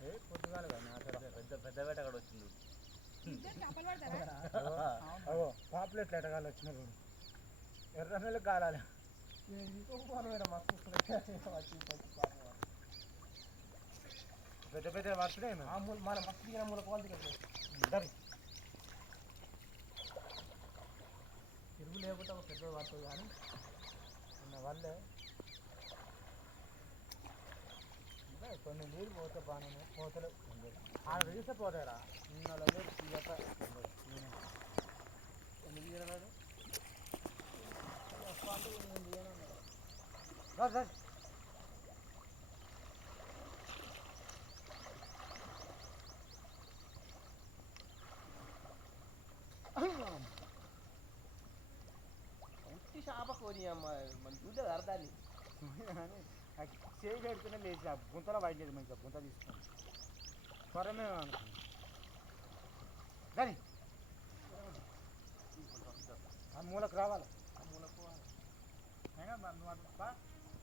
పొద్దుగాల పెద్ద పెద్ద వేట అక్కడ వచ్చింది. పాపులెట్లు ఎటగాలి వచ్చినారు ఎర్ర నెలకు కాలాలి పెద్ద పెద్ద పడుతున్నాయి మన మస్తు మూల క్వాలిటీ తిరుగు లేకుండా ఒక పెద్ద పడుతుంది కానీ ఉన్న వల్లే కొన్ని నీళ్ళు పోతే బాగానే పోతలేవు ఆడ తీస్తే పోతారా నిన్న తీయక ఎన్ని తీయరాడు ఉట్టి చేప కొని అమ్మ మన చూడలేదు అర్థాన్ని చేయి పెడుతూనే లేచి ఆ గుంతలో బయటలేదు మంచిగా గుంత తీసుకొని త్వరమే అనుకున్నాను కానీ ఆ మూలకు రావాలి ఆ మూలకు అయినా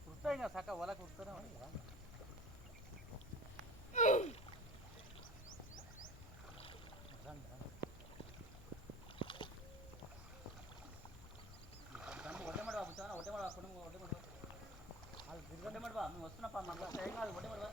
కుర్తా ఇంకా చక్క వల కుర్తానే ఒడ్డేమడవా మేము వస్తున్నప్ప మాకు ఏం కాదు ఒడ్డేమడవా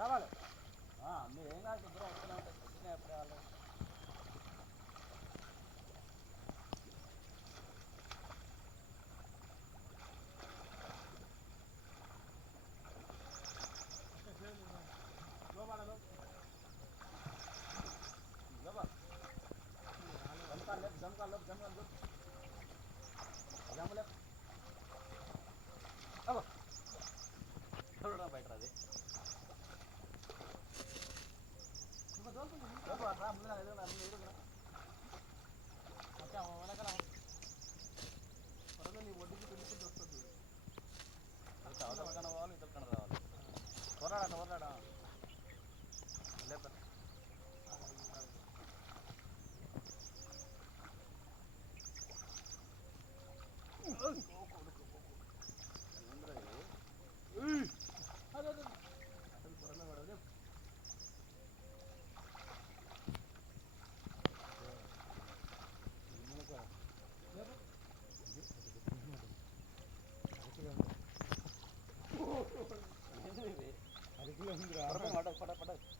రావాలి మీరు ఏం కాదు దూరం వస్తూనే ఉంటాయి వచ్చినాయి ఎప్పుడే వాళ్ళు బయట అది నీ ఒడ్డుకి పెళ్ళికి వస్తుంది అవతల కన్నా రావాలి ఇతర కన్నా రావాలి త్వరడా లేప అరకిలో ఉంది